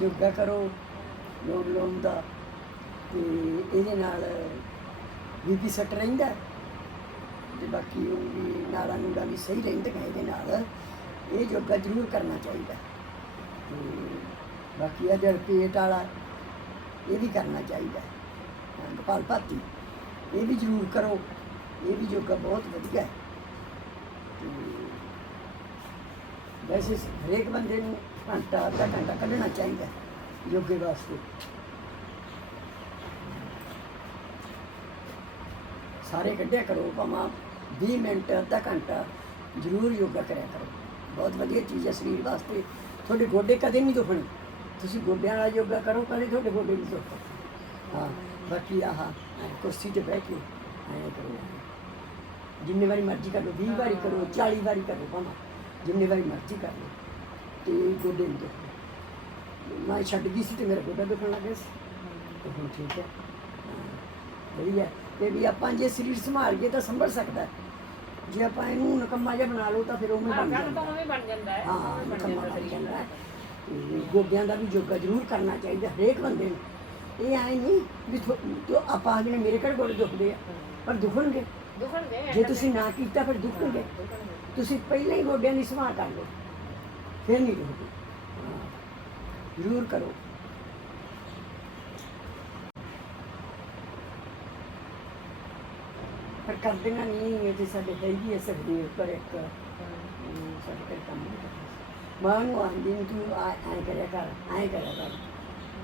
ਯੋਗਾ ਕਰੋ ਲੋਮ ਲੋਮ ਦਾ। ਤੇ ਇਹਦੇ ਨਾਲ ਬੀਪੀ ਸੈੱਟ ਰਹਿੰਦਾ ਹੈ। ਤੇ ਬਾਕੀ ਉਹ ਵੀ ਨਾੜਾਂ ਨੂੜਾਂ ਵੀ ਸਹੀ ਰਹਿੰਦੀਆਂ ਇਹਦੇ ਨਾਲ। ਇਹ ਯੋਗਾ ਜ਼ਰੂਰ ਕਰਨਾ ਚਾਹੀਦਾ ਤੇ ਬਾਕੀ ਇਹ ਜਿਹੜਾ ਪੇਟ ਵਾਲਾ ਇਹ ਵੀ ਕਰਨਾ ਚਾਹੀਦਾ ਹਾਂ, ਕਪਾਲ ਭਾਤੀ ਇਹ ਵੀ ਜ਼ਰੂਰ ਕਰੋ। ਇਹ ਵੀ ਯੋਗਾ ਬਹੁਤ ਵਧੀਆ ਹੈ। ਵੈਸੇ ਹਰੇਕ ਬੰਦੇ ਨੂੰ ਘੰਟਾ, ਅੱਧਾ ਘੰਟਾ ਕੱਢਣਾ ਚਾਹੀਦਾ ਯੋਗੇ ਵਾਸਤੇ। ਸਾਰੇ ਕੱਢਿਆ ਕਰੋ, ਭਾਵੇਂ 20 ਮਿੰਟ, ਅੱਧਾ ਘੰਟਾ ਜ਼ਰੂਰ ਯੋਗਾ ਕਰਿਆ ਕਰੋ। ਬਹੁਤ ਵਧੀਆ ਚੀਜ਼ ਹੈ ਸਰੀਰ ਵਾਸਤੇ। ਤੁਹਾਡੇ ਗੋਡੇ ਕਦੇ ਨਹੀਂ ਦੁਖਣੇ। ਤੁਸੀਂ ਗੋਡਿਆਂ ਨਾਲ ਯੋਗਾ ਕਰੋ, ਕਦੇ ਤੁਹਾਡੇ ਗੋਡੇ ਨਹੀਂ ਦੁਖਦੇ ਹਾਂ, ਬਾਕੀ ਆਹ ਕੁਰਸੀ ਤੇ ਬਹਿ ਕੇ ਐਂ ਕਰੋ। ਜਿੰਨੇ ਵਾਰੀ ਮਰਜ਼ੀ ਕਰ ਲਓ 20 ਵਾਰੀ ਕਰੋ 40 ਵਾਰੀ ਕਰੋ ਭਾਵੇਂ। ਜਿੰਨੇ ਵਾਰੀ ਮਰਜ਼ੀ ਕਰ ਲਓ। ਤੇ ਗੋਡੇ ਨਹੀਂ ਦੁਖਦੇ ਮੈਂ ਛੱਡ ਗਈ ਸੀ ਤੇ ਮੇਰਾ ਗੋਡਾ ਦੁਖਣ ਲੱਗ ਗਿਆ ਸੀ। ਤੇ ਹੁਣ ਠੀਕ ਹੈ। ਹਾਂ, ਵਧੀਆ। ਤੇ ਵੀ ਆਪਾਂ ਜੇ ਸਰੀਰ ਸੰਭਾਲ ਕੇ ਤਾਂ ਸੰਭਲ ਸਕਦਾ ਹੈ। ਜੇ ਆਪਾਂ ਇਹਨੂੰ ਨਕੰਮਾ ਜਿਹਾ ਬਣਾ ਲਓ ਤਾਂ ਫਿਰ ਉਵੇਂ ਬਣ ਗੱਲ ਤਾਂ ਜਾਂਦਾ ਉਵੇਂ ਬਣ ਜਾਂਦਾ ਹੈ। ਹਾਂ ਬਣ ਨਕੰਮਾ ਜਾਂਦਾ ਬਣ ਹੈ। ਗੋਡਿਆਂ ਦਾ ਵੀ ਯੋਗਾ ਜ਼ਰੂਰ ਕਰਨਾ ਚਾਹੀਦਾ ਹਰੇਕ ਬੰਦੇ ਨੂੰ। ਇਹ ਆਏ ਨਹੀਂ ਵੀ ਤੋ ਆਪਾਂ ਨੇ ਮੇਰੇ ਕਿਹੜੇ ਗੋਡੇ ਦੁਖਦੇ ਆ ਪਰ ਦੁਖਣਗੇ। ਦੁਖਣਗੇ ਜੇ ਤੁਸੀਂ ਨਾ ਕੀਤਾ ਫਿਰ ਦੁਖਣਗੇ। ਤੁਸੀਂ ਪਹਿਲਾਂ ਹੀ ਗੋਡਿਆਂ ਦੀ ਸੰਭਾਲ ਕਰ ਲਓ। ਫਿਰ ਨਹੀਂ ਦੁਖਦੇ ਹਾਂ, ਜ਼ਰੂਰ ਕਰੋ ਪਰ ਕਰਦੀਆਂ ਨਹੀਂ ਇਹ ਤੇ ਸਾਡੇ ਹੈਗੀ ਹੈ ਸਕਦੇ ਪਰ ਇੱਕ ਅਮ, ਸਾਡੇ ਘਰ ਕੰਮ ਨਹੀਂ ਕਰਦਾ ਮੈਂ ਉਹਨੂੰ ਆਂਦੀ ਨੂੰ ਤੂੰ ਆ- ਐਂ ਕਰਿਆ ਕਰ ਐਂ ਕਰਿਆ ਕਰ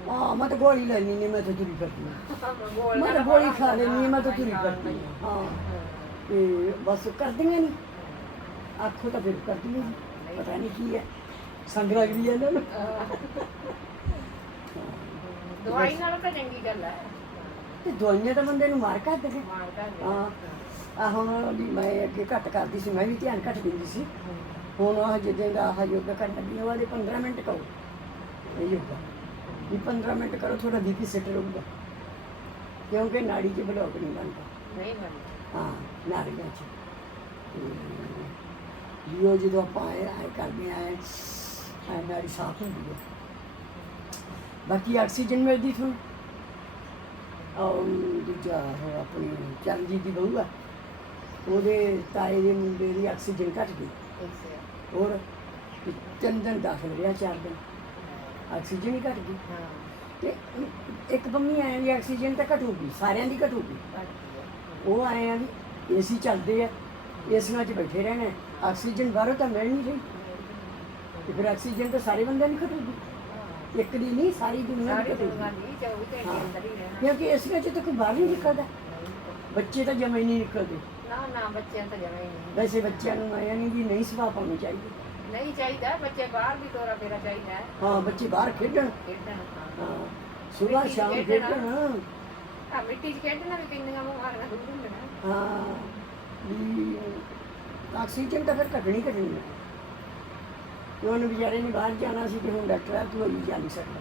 ਹਾਂ ਮੈਂ ਤਾਂ ਗੋਲੀ ਲੈਣੀ ਨਹੀਂ ਮੈਂ ਤਾਂ ਤੁਰੀ ਫਿਰਦੀ ਹਾਂ ਗੋਲ ਮੈਂ ਤਾਂ ਗੋਲੀ ਖਾ ਲੈਣੀ ਹਾਂ ਮੈਂ ਤਾਂ ਤੁਰੀ ਫਿਰਦੀ ਹਾਂ ਹਾਂ ਤੇ ਬਸ ਕਰਦੀਆਂ ਨਹੀਂ ਆਖੋ ਤਾਂ ਫਿਰ ਕਰਦੀਆਂ ਨਹੀਂ ਪਤਾ ਨਹੀਂ ਕੀ ਹੈ ਸੰਗ ਲੱਗਦੀ ਹੈ ਇਹਨਾਂ ਨੂੰ। ਦਵਾਈ ਨਾਲੋਂ ਤਾਂ ਚੰਗੀ ਗੱਲ ਹੈ। ਤੇ ਦਵਾਈਆਂ ਤਾਂ ਬੰਦੇ ਨੂੰ ਮਾਰ ਕਰ ਦੇ ਮਾਰ ਕਰ ਹਾਂ। ਆ ਹੁਣ ਵੀ ਮੈਂ ਅੱਗੇ ਘੱਟ ਕਰਦੀ ਸੀ ਮੈਂ ਵੀ ਧਿਆਨ ਘੱਟ ਦਿੰਦੀ ਸੀ। ਹੁਣ ਆਹ ਜਿੱਦਾਂ ਦਾ ਆਹ ਯੋਗਾ ਕਰਨ ਲੱਗੀ ਹਾਂ ਉਹਦੇ 15 ਮਿੰਟ ਕਰੋ। ਇਹ ਯੋਗਾ। ਵੀ 15 ਮਿੰਟ ਕਰੋ ਥੋੜਾ ਬੀਪੀ ਸੈੱਟ ਰਹੂਗਾ। ਕਿਉਂਕਿ ਨਾੜੀ 'ਚ ਬਲੌਕ ਨਹੀਂ ਬਣਦਾ। ਨਹੀਂ ਬਣਦੀ। ਹਾਂ ਨਾੜੀਆਂ 'ਚ। ਜਿਉਂ ਜਦੋਂ ਆਪਾਂ ਐ ਐ ਕਰਦੇ ਆ ਐ ਨਾੜੀ ਸਾਫ਼ ਹੁੰਦੀ ਹੈ ਬਾਕੀ ਆਕਸੀਜਨ ਮਿਲਦੀ ਤੁਹਾਨੂੰ? ਔਰ ਦੂਜਾ ਉਹ ਆਪਣੀ ਚਰਨਜੀਤ ਦੀ ਬਹੂ ਆ। ਉਹਦੇ ਤਾਏ ਦੇ ਮੁੰਡੇ ਦੀ ਆਕਸੀਜਨ ਘਟ ਗਈ। ਹੋਰ? ਤਿੰਨ ਦਿਨ ਦਾਖਲ ਰਿਹਾ ਚਾਰ ਦਿਨ। ਆਕਸੀਜਨ ਹੀ ਘਟ ਗਈ। ਹਾਂ। ਤੇ ਇੱਕ ਬੰਮੀ ਆਏ ਵੀ ਆਕਸੀਜਨ ਤਾਂ ਘਟੂਗੀ ਸਾਰਿਆਂ ਦੀ ਘਟੂਗੀ ਉਹ ਆਏ ਆ। ਵੀ ਏਸੀ ਚੱਲਦੇ ਆ ਏਸੀਆਂ 'ਚ ਬੈਠੇ ਰਹਿਣਾ। ਹੈ। ਆਕਸੀਜਨ ਬਾਹਰੋਂ ਤਾਂ ਮਿਲ ਨਹੀਂ ਰਹੀ। ਤੇ ਫਿਰ ਆਕਸੀਜਨ ਤਾਂ ਸਾਰੇ ਬੰਦਿਆਂ ਨੂੰ ਘਟੂਗੀ ਇੱਕ ਦੀ ਨਹੀਂ ਸਾਰੀ ਦੁਨੀਆ ਦੀ ਦੁਨੀਆ ਘਟੂਗੀ ਦੀ 24 ਘੰਟੇ ਅੰਦਰ ਹੀ ਰਹਿਣਾ। ਕਿਉਂਕਿ ਏਸੀਆਂ 'ਚ ਤਾਂ ਕੋਈ ਬਾਹਰ ਨਹੀਂ ਨਿਕਲਦਾ। ਬੱਚੇ ਤਾਂ ਜਮਾ ਹੀ ਨਹੀਂ ਨਿਕਲਦੇ। ਨਾ ਨਾ ਬੱਚਿਆਂ ਤਾਂ ਜਮਾ ਹੀ ਨਹੀਂ। ਵੈਸੇ ਬੱਚਿਆਂ ਨੂੰ ਆਇਆ ਨਹੀਂ ਵੀ ਨਹੀਂ ਸੁਭਾਅ ਪਾਉਣੀ ਚਾਹੀਦੀ। ਨਹੀਂ ਚਾਹੀਦਾ ਬੱਚੇ ਬਾਹਰ ਵੀ ਤੋਰਾ ਫੇਰਾ ਚਾਹੀਦਾ ਹੈ। ਹਾਂ ਬੱਚੇ ਬਾਹਰ ਖੇਡਣ। ਖੇਡਣ ਹਾਂ। ਹਾਂ ਸਵੇਰ ਸ਼ਾਮ ਖੇਡਣਾ। ਆ ਮਿੱਟੀ 'ਚ ਖੇਡਣਾ ਵੀ ਕਿੰਨੀਆਂ ਦੂਰ ਹੁੰਦੀਆਂ। ਹਾਂ ਆਕਸੀਜਨ ਤਾਂ ਫਿਰ ਘਟਣੀ ਘਟਣੀ ਹੈ। ਤੇ ਉਹਨੂੰ ਵਿਚਾਰੇ ਨੇ ਬਾਹਰ ਜਾਣਾ ਸੀ ਕਿ ਹੁਣ ਡਾਕਟਰ ਆ ਤੂੰ ਅਜੀ ਜਾ ਨਹੀਂ ਸਕਦਾ।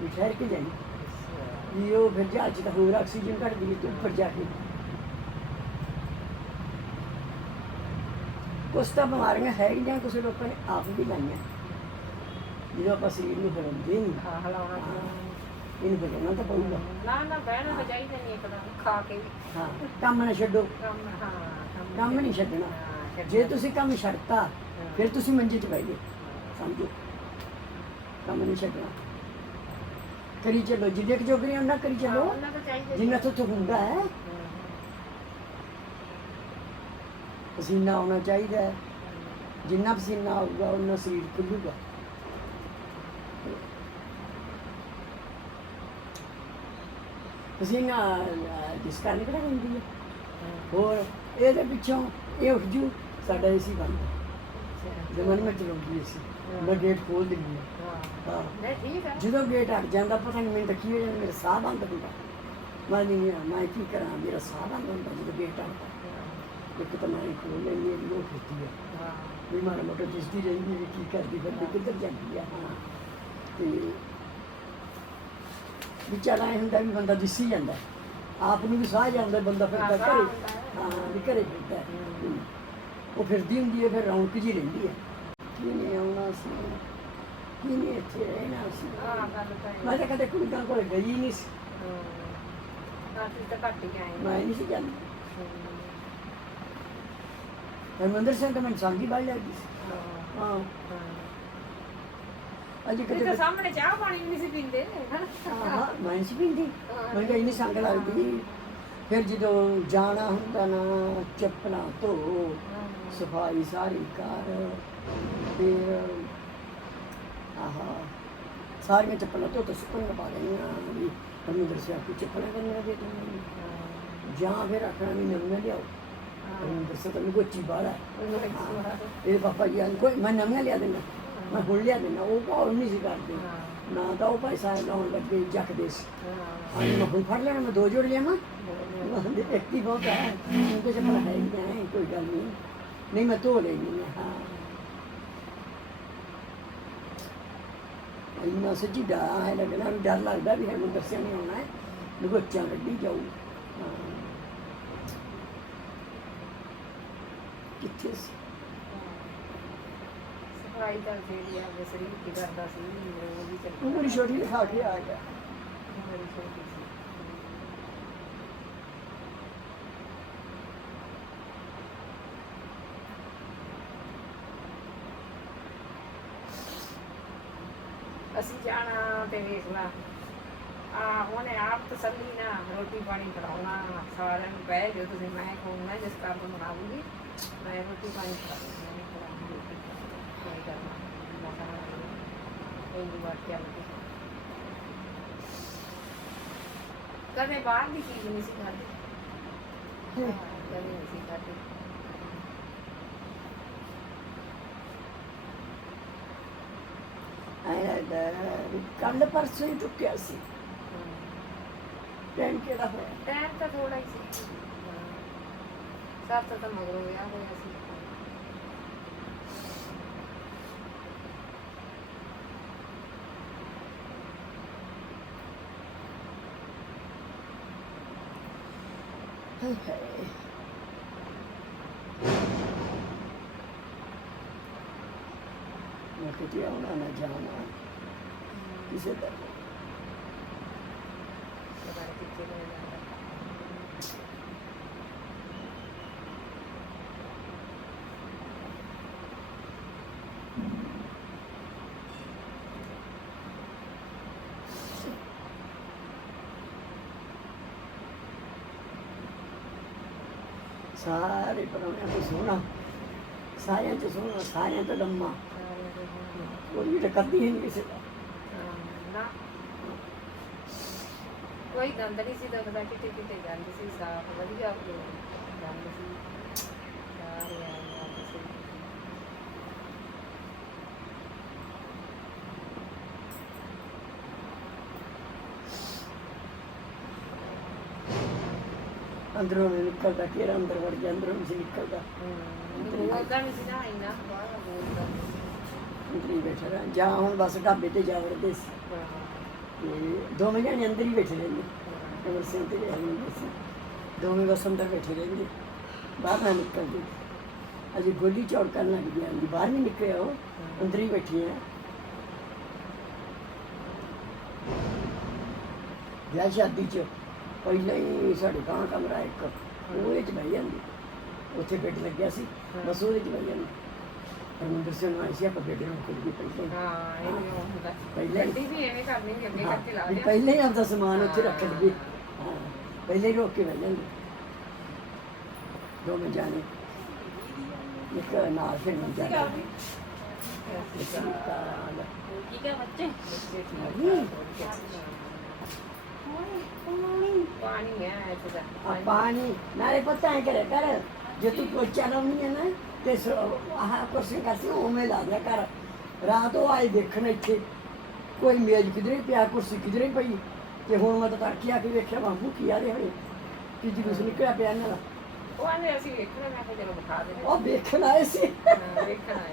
ਵੀ ਠਹਿਰ ਕੇ ਜਾਈ। ਵੀ ਉਹ ਫਿਰ ਜਹਾਜ਼ 'ਚ ਤਾਂ ਹੋਰ ਆਕਸੀਜਨ ਘਟ ਗਈ ਤੇ ਉੱਪਰ ਜਾ ਕੇ। ਕੁਛ ਤਾਂ ਬਿਮਾਰੀਆਂ ਹੈਗੀਆਂ ਕੁਛ ਲੋਕਾਂ ਨੇ ਆਪ ਵੀ ਲਾਈਆਂ। ਜਦੋਂ ਆਪਾਂ ਸਰੀਰ ਨੂੰ ਹਿਲਾਉਂਦੇ ਨਹੀਂ। ਹਾਂ ਹਲਾਉਣਾ ਇਹਨੂੰ ਹਿਲਾਉਣਾ ਤਾਂ ਪਊਗਾ। ਨਾ ਨਾ ਬਹਿਣਾ ਤਾਂ ਚਾਹੀਦਾ ਨਹੀਂ ਇੱਕ ਤਾਂ ਖਾ ਕੇ। ਹਾਂ ਕੰਮ ਨਾ ਛੱਡੋ। ਕੰਮ ਹਾਂ ਕੰਮ ਨਹੀਂ ਛੱਡਣਾ। ਹਾਂ, ਜੇ ਤੁਸੀਂ ਕੰਮ ਛੱਡਤਾ ਫਿਰ ਤੁਸੀਂ ਮੰਜੇ 'ਚ ਬਹਿ ਗਏ ਸਮਝੋ। ਕੰਮ ਨਹੀਂ ਛੱਡਣਾ। ਕਰੀ ਚੱਲੋ ਜਿੱਦੇ ਕਿ ਜੋਗਰੀ ਉਹਨਾਂ ਕਰੀ ਹਾਂ, ਚੱਲੋ ਉਹਨਾਂ ਤਾਂ ਚਾਹੀਦਾ ਜਿੰਨਾ ਤੋਂ ਤੋਂ ਹੁੰਦਾ ਹੈ। ਪਸੀਨਾ ਆਉਣਾ ਚਾਹੀਦਾ ਹੈ। ਜਿੰਨਾ ਪਸੀਨਾ ਆਊਗਾ ਉਹਨਾਂ ਸਰੀਰ ਖੁੱਲੂਗਾ। ਪਸੀਨਾ ਜਿਸ ਕਾਰਨ ਹੁੰਦੀ ਹੈ। ਹੋਰ ਇਹਦੇ ਪਿੱਛੋਂ ਇਹ ਉੱਠ ਜੂ ਸਾਡਾ ਏਸੀ ਬੰਦ। ਜਮਨ ਮੈਂ ਚਲਾਉਂਦੀ ਸੀ। ਮੈਂ ਗੇਟ ਖੋਲ ਦਿੰਦੀ ਹਾਂ। ਨਹੀਂ ਠੀਕ ਹੈ ਜਦੋਂ ਗੇਟ ਅੜ ਜਾਂਦਾ ਪਤਾ ਨਹੀਂ ਮੈਨੂੰ ਕੀ ਹੋ ਜਾਂਦਾ ਮੇਰਾ ਸਾਹ ਬੰਦ ਹੁੰਦਾ। ਮੈਂ ਨਹੀਂ ਮੈਂ ਕੀ ਕਰਾਂ ਮੇਰਾ ਸਾਹ ਬੰਦ ਹੁੰਦਾ ਜਦੋਂ ਗੇਟ ਅੜਦਾ ਇੱਕ ਤਾਂ ਮੈਂ ਖੋਲ ਲੈਂਦੀ ਹਾਂ ਉਹ ਆ। ਹਾਂ। ਵੀ ਮਾੜਾ ਮੋਟਾ ਦਿਸਦੀ ਰਹਿੰਦੀ ਵੀ ਕੀ ਕਰਦੀ ਫਿਰਦੀ ਕਿੱਧਰ ਜਾਂਦੀ ਆ ਹਾਂ। ਤੇ ਵਿਚਾਰਾ ਇਹ ਹੁੰਦਾ ਵੀ ਬੰਦਾ ਦਿਸੀ ਜਾਂਦਾ। ਆਪ ਨੂੰ ਵੀ ਸਾਹ ਜਾਂਦਾ ਬੰਦਾ ਸਾਹ ਘਰੇ। ਹੈ। ਵੀ ਘਰੇ ਫਿਰਦਾ। ਉਹ ਫਿਰਦੀ ਹੁੰਦੀ ਹੈ ਫਿਰ ਰੌਣਕ ਜੀ ਰਹਿੰਦੀ ਹੈ। ਕੀ ਨਹੀਂ ਆਉਣਾ ਸੀ ਕੀ ਨਹੀਂ ਇੱਥੇ ਰਹਿਣਾ ਸੀ। ਤਾਂ ਮੈਂ ਤਾਂ ਕਦੇ ਕੁੜੀਆਂ ਕੋਲ ਗਈ ਨਹੀਂ ਸੀ। ਹਾਂ ਅਸੀਂ ਤਾਂ ਘੱਟ ਹੀ ਆਏ ਮੈਂ ਨਹੀਂ ਸੀ ਜਾਂਦੀ। ਹਰਮੰਦਰ ਸਿੰਘ ਤਾਂ ਮੈਨੂੰ ਸੰਗੀ ਬਾਈ ਲੱਗਦੀ ਸੀ। ਹਾਂ। ਅਜੇ ਤੁਸੀਂ ਕਦੇ ਤਾਂ ਸਾਹਮਣੇ ਚਾਹ ਪਾਣੀ ਵੀ ਨਹੀਂ ਸੀ ਪੀਂਦੇ ਹਨਾ ਹਾਂ ਮੈਂ ਨਹੀਂ ਸੀ ਪੀਂਦੀ। ਮੈਂ ਕਿਹਾ ਇੰਨੀ ਸੰਗ ਲੱਗਦੀ। ਫਿਰ ਜਦੋਂ ਜਾਣਾ ਹੁੰਦਾ ਨਾ ਚੱਪਲਾਂ ਧੋ ਸਫ਼ਾਈ ਸਾਰੀ ਕਰ ਫਿਰ ਆਹਾ ਸਾਰੀਆਂ ਚੱਪਲਾਂ ਧੋ ਕੇ ਸੁੱਕਣ ਪਾ ਦੇਣੀਆਂ ਵੀ ਹਰਮੰਦਰ ਸਿੰਘ ਕੋ ਚੱਪਲਾਂ ਕਰਨੀਆਂ ਦੇ ਦੇਣੀਆਂ ਜਾਂ ਫਿਰ ਆਖਣਾ ਵੀ ਨਵੀਆਂ ਲਿਆਓ। ਹਰਮੰਦਰ ਸਿੰਘ ਤਾਂ ਗੋਚੀ ਬਾੜਾ ਇਹ ਪਾਪਾ ਜੀ ਆਂ ਕੋਈ ਮੈਂ ਨਵੀਆਂ ਲਿਆ ਦੇਣਾ ਮੈਂ ਹੁਣ ਲਿਆ ਦੇਣਾ ਉਹ ਕੋਈ ਨਹੀਂ ਸੀ ਕਰਦੇ। ਨਾ ਤਾਂ ਉਹ ਪੈਸਾ ਲਾਉਣ ਲੱਗੇ ਜੱਕਦੇ ਸੀ। ਹਾਂ। ਮੈਂ ਹੁਣ ਫੜ ਲੈਣਾ ਮੈਂ ਦੋ ਜੋੜ ਲਿਆਵਾਂ ਇੱਕ ਹੀ ਬਹੁਤ ਹੈ ਉਹ ਤੇ ਚੱਪਲ ਹੈ ਹੀ ਨਹੀਂ ਕੋਈ ਗੱਲ ਨਹੀਂ। ਨਹੀਂ ਮੈਂ ਧੋ ਲੈਣੀ ਹੈ। ਹਾਂ ਇੰਨਾ ਸੱਚੀ ਦਾ ਹੈ ਲੱਗਣਾ ਵੀ ਡਰ ਲੱਗਦਾ ਵੀ ਹੈ ਮੈਨੂੰ ਦੱਸਿਆ ਨਹੀਂ ਆਉਣਾ ਹੈ ਲਗੋਚਾਂ ਕੱਢੀ ਜਾਊ। ਕਿੱਥੇ ਸੀ? ਸਫ਼ਾਈ ਤਾਂ ਜਿਹੜੀ ਆ ਕੀ ਕਰਦਾ ਸੀ ਉਹ ਵੀ ਚੱਲ ਉਹ ਮੇਰੀ ਛੋਟੀ ਲਿਖਾ ਕੇ ਆ ਗਿਆ ਮੇਰੀ ਛੋਟੀ ਸੀ ਅਸੀਂ ਜਾਣਾ ਤੇ ਵੇਖ ਆ, ਉਹਨੇ ਆਪ ਤਸੱਲੀ ਨਾ ਰੋਟੀ ਪਾਣੀ ਖੜਾਉਣਾ ਸਾਰਿਆਂ ਨੂੰ ਬਹਿ ਜਾਓ ਤੁਸੀਂ, ਮੈਂ ਖਾਣਾ ਜਿਸ ਕਰ ਨੂੰ ਬਣਾਉਂਗੀ ਮੈਂ ਰੋਟੀ ਪਾਣੀ ਖੜਾਉਂਗੀ ਮੈਂ ਖੜਾਉਂਗੀ ਰੋਟੀ ਕੋਈ ਕਰਨਾ ਮੈਂ ਵਾਰ ਕਿਹਾ ਲੱਗੀ ਕਦੇ ਬਾਹਰ ਦੀ ਚੀਜ਼ ਨਹੀਂ ਸੀ ਖਾਦੀ ਕਦੇ ਨਹੀਂ ਸੀ ਖਾਦੀ ਐ ਕੱਲ ਪਰਸੋਂ ਹੀ ਚੁੱਕਿਆ ਸੀ। ਟਾਈਮ ਕਿਹੜਾ ਹੋਇਆ? ਟਾਈਮ ਤਾਂ ਥੋੜਾ ਹੀ ਸੀ। ਸੱਤ ਤਾਂ ਮਗਰੋਂ ਵਿਆਹ ਹੋਇਆ ਸੀ। ਹਾਏ। ਮੈਂ ਕਿਤੇ ਆਉਣਾ ਨਾ ਜਾਣਾ ਕਿਸੇ ਦਾ ਪਤਾ ਨਹੀਂ ਕਿੱਥੇ ਲੈ ਜਾਂਦਾ ਸਾਰੇ ਪਰੋਣਿਆਂ ਤੋਂ ਸੋਹਣਾ ਸਾਰਿਆਂ ਤੋਂ ਸੋਹਣਾ ਸਾਰਿਆਂ ਤੋਂ ਲੰਮਾ ਸਾਰਿਆਂ ਦੇ ਹੋਣਗੇ। ਕੋਈ ਵੀ ਟੱਕਰਦੀ ਹੀ ਨਹੀਂ ਕਿਸੇ ਦਾ। ਹਾਂ, ਨਾ। ਕੋਈ ਦੰਦ ਨਹੀਂ ਸੀ ਦੁਖਦਾ ਕਿਤੇ ਕਿਤੇ ਜਾਂਦੀ ਸੀ ਸਾਫ਼ ਵਧੀਆ ਹੋ ਜਾਂਦੀ ਸੀ। ਸਾਰੇ ਆ ਜਾਂਦੇ ਸੀ। ਅੰਦਰੋਂ ਨਹੀਂ ਨਿਕਲਦਾ ਕਿਹੜਾ ਅੰਦਰ ਵੜ ਗਿਆ ਅੰਦਰੋਂ ਨਹੀਂ ਸੀ ਨਿਕਲਦਾ। ਹੂੰ ਬੋਲਦਾ ਨਹੀਂ ਸੀ ਨਾ ਇੰਨਾ ਬਾਹਰ ਬੋਲਦਾ। ਅੰਦਰ ਹੀ ਬੈਠਾ ਰਹਾਂ ਜਾਂ ਹੁਣ ਬਸ ਢਾਬੇ ਤੇ ਜਾ ਵੜਦੇ ਸੀ। ਹਾਂ, ਤੇ ਦੋਵੇਂ ਜਾਣੇ ਅੰਦਰ ਹੀ ਬੈਠੇ ਰਹਿੰਦੇ। ਹਾਂ। ਸਿੰਘ ਤੇ ਰਹਿੰਦੇ ਸੀ। ਦੋਵੇਂ ਬਸ ਅੰਦਰ ਬੈਠੇ ਰਹਿੰਦੇ। ਬਾਹਰ ਨਾ ਨਿਕਲਦੇ। ਅਜੇ ਗੋਲੀ ਚੌੜ ਕਰਨ ਲੱਗ ਗਿਆ ਜੀ ਬਾਹਰ ਨਹੀਂ ਨਿਕਲਿਆ ਉਹ। ਅੰਦਰ ਹੀ ਬੈਠੀ ਹੈ ਵਿਆਹ ਸ਼ਾਦੀ ਚ ਪਹਿਲਾਂ ਹੀ ਸਾਡੇ ਕਾਂ ਕਮਰਾ ਇੱਕ ਉਹਦੇ ਚ ਬਹਿ ਜਾਂਦੀ। ਉੱਥੇ ਬੈੱਡ ਲੱਗਿਆ ਸੀ। ਬਸ ਉਹਦੇ ਚ ਬਹਿ ਜਾਂਦੀ। ਹਰਮੰਦਰ ਸਿੰਘ ਨੂੰ ਆਈ ਸੀ ਆਪਾਂ ਬੈੱਡ ਨੂੰ ਵੀ ਪਹਿਲਾਂ ਹੀ। ਇਹ ਉਹ ਹੁੰਦਾ। ਪਹਿਲਾਂ ਗੱਡੀ ਵੀ ਐਵੇਂ ਕਰਨੀ ਵੀ ਅੱਗੇ ਕਰਕੇ ਲਾ ਦਿਆ ਪਹਿਲਾਂ ਹੀ ਆਪਦਾ ਸਮਾਨ ਉੱਥੇ ਰੱਖ ਹਾਂ। ਪਹਿਲਾਂ ਹੀ ਰੋਕ ਕੇ ਬਹਿ ਜਾਂਦੇ ਦੋਵੇਂ ਜਾਣੇ। ਇੱਕ ਨਾਲ ਫਿਰ ਨੂੰ ਜਾਣਾ। ਠੀਕ ਹੈ ਬੱਚੇ ਨਹੀਂ। ਪਾਣੀ ਹੈ ਦਾ ਪਾਣੀ। ਨਾਲੇ ਪਤਾ ਹੈ ਕਰੇ ਕਰ ਜੇ ਤੂੰ ਪੋਚਾ ਲਾਉਣੀ ਹੈ ਨਾ। ਤੇ ਸ- ਆਹ ਕੁਰਸੀ ਕਰਸੀ ਉਵੇਂ ਲਾ ਦਿਆ ਕਰ। ਰਾਤ ਉਹ ਆਏ ਦੇਖਣ ਇੱਥੇ ਕੋਈ ਮੇਜ਼ ਕਿਧਰੇ ਪਿਆ ਕੁਰਸੀ ਕਿਧਰੇ ਪਈ। ਤੇ ਹੁਣ ਮੈਂ ਤਾਂ ਤੜਕੇ ਆ ਕੇ ਵੇਖਿਆ ਬਾਬੂ ਕੀ ਆ ਰਿਹਾ ਹੋਏ ਕੀ ਜਲੂਸ ਨਿਕਲਿਆ ਪਿਆ ਇਹਨਾਂ ਦਾ? ਉਹ ਆਨੇ ਅਸੀਂ ਵੇਖਣਾ ਮੈਂ ਕਿਹਾ ਚਲੋ ਵਿਖਾ ਦੇ ਉਹ ਵੇਖਣ ਆਏ ਸੀ। ਹਾਂ ਵੇਖਣਾ ਹੈ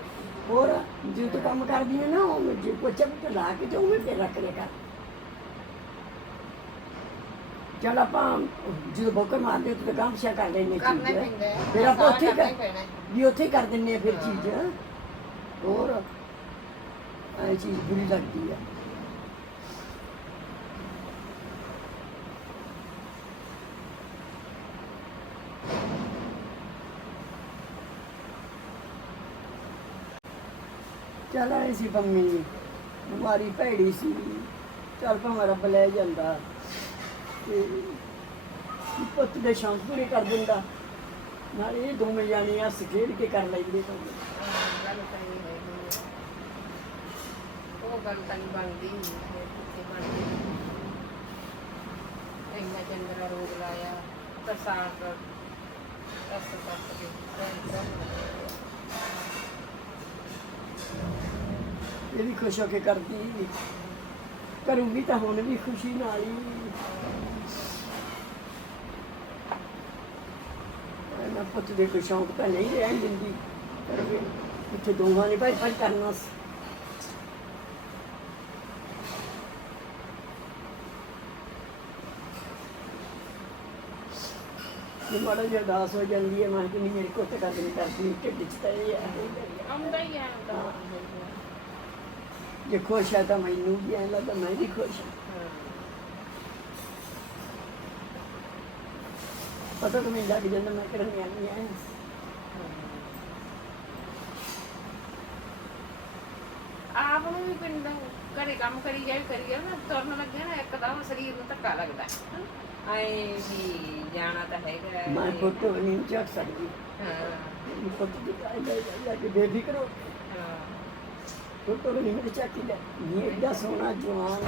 ਹੋਰ ਜੇ ਤੂੰ ਕੰਮ ਕਰਦੀ ਹੈ ਨਾ ਉਹ ਜੇ ਪੋਚਾ ਵੀ ਲਾ ਕੇ ਤੇ ਉਵੇਂ ਫੇਰ ਰੱਖ ਲਿਆ ਕਰ। ਚਲ ਆਪਾਂ ਜਦੋਂ ਬੋਕਰ ਮਾਰਦੇ ਤੇ ਕੰਮ ਸ਼ਾ ਕਰ ਲੈਨੇ ਕਰਨਾ ਹੀ ਪੈਂਦਾ ਹੈ। ਫਿਰ ਆਪਾਂ ਉੱਥੇ ਹੀ ਕਰਨਾ ਹੀ ਕਰ ਪੈਣਾ ਹੈ। ਵੀ ਉੱਥੇ ਕਰ ਦਿੰਨੇ ਆ ਫਿਰ ਚੀਜ਼। ਹੋਰ? ਐ ਚੀਜ਼ ਬੁਰੀ ਲੱਗਦੀ ਆ। ਚੱਲ ਸੀ ਪੰਮੀ। ਬਿਮਾਰੀ ਭੈੜੀ ਸੀ। ਚੱਲ ਭਾਵੇਂ ਰੱਬ ਲੈ ਜਾਂਦਾ। ਤੇ ਪੁੱਤ ਦੇ ਸ਼ੌਂਕ ਪੂਰੇ ਕਰ ਦਿੰਦਾ। ਨਾਲ ਇਹ ਦੋਵੇਂ ਜਾਣੇ ਹੱਸ ਖੇਡ ਕੇ ਕਰ ਲੈਂਦੇ ਗੱਲ ਤਾਂ। ਉਹ ਗੱਲ ਤਾਂ ਨਹੀਂ ਬਣਦੀ ਕਿੱਥੇ ਬਣਦੀ ਇੰਨਾ ਚੰਦਰਾ ਰੋਗ ਲਾਇਆ ਤਰਸਾਨ ਕਰ ਤਸ ਤਸ ਕੇ ਇਹ ਵੀ ਖੁਸ਼ ਹੋ ਕੇ ਕਰਦੀ। ਕਰੂੰਗੀ ਤਾਂ ਹੁਣ ਵੀ ਖੁਸ਼ੀ ਨਾਲ ਹੀ ਮੈਂ ਪੁੱਤ ਦੇ ਕੋਈ ਸ਼ੌਂਕ ਤਾਂ ਨਹੀਂ ਰਹਿਣ ਦਿੰਦੀ। ਪਰ ਵੀ ਇੱਥੇ ਦੋਵਾਂ ਨੇ ਭਾਈ ਭਾਈ ਕਰਨਾ ਸੀ। ਜੇ ਮਾੜਾ ਜਿਹਾ ਉਦਾਸ ਹੋ ਜਾਂਦੀ ਹੈ ਮੈਂ ਕਿ ਨਹੀਂ ਮੇਰੇ ਕੋਲ ਤਾਂ ਕਦੇ ਨਹੀਂ ਕਰਦੀ ਢਿੱਡ 'ਚ ਤਾਂ ਇਹ ਹੈ ਆਉਂਦਾ ਹੀ ਆਉਂਦਾ ਜੇ ਖੁਸ਼ ਹੈ ਤਾਂ ਮੈਨੂੰ ਵੀ ਐਂ ਲੱਗਦਾ ਮੈਂ ਵੀ ਖੁਸ਼ ਹਾਂ। ਪਤਾ ਤਾਂ ਮੈਨੂੰ ਲੱਗ ਜਾਂਦਾ ਮੈਂ ਕਰਨ ਆਈ ਹਾਂ ਆਪ ਨੂੰ ਵੀ ਪਿੰਡ ਘਰੇ ਕੰਮ ਕਰੀ ਜਾਏ ਕਰੀ ਜਾਏ ਨਾ ਤੁਰਨ ਲੱਗਿਆ ਨਾ ਇੱਕਦਮ ਸਰੀਰ ਨੂੰ ਧੱਕਾ ਲੱਗਦਾ ਆਏ ਵੀ ਜਾਣਾ ਤਾਂ ਹੈਗਾ ਹੈ। ਮੈਂ ਫੋਟੋ ਵੀ ਨਹੀਂ ਚੱਕ ਸਕਦੀ। ਹਾਂ। ਫੋਟੋ ਦੀ ਕਾਇ ਲੈ ਜਾ ਕੇ ਬੇਫਿਕਰ ਹੋ ਹਾਂ। ਫੋਟੋ ਵੀ ਨਹੀਂ ਮੇਰੇ ਚੱਕੀ ਲੈ। ਨਹੀਂ ਐਡਾ ਸੋਹਣਾ ਜਵਾਨ।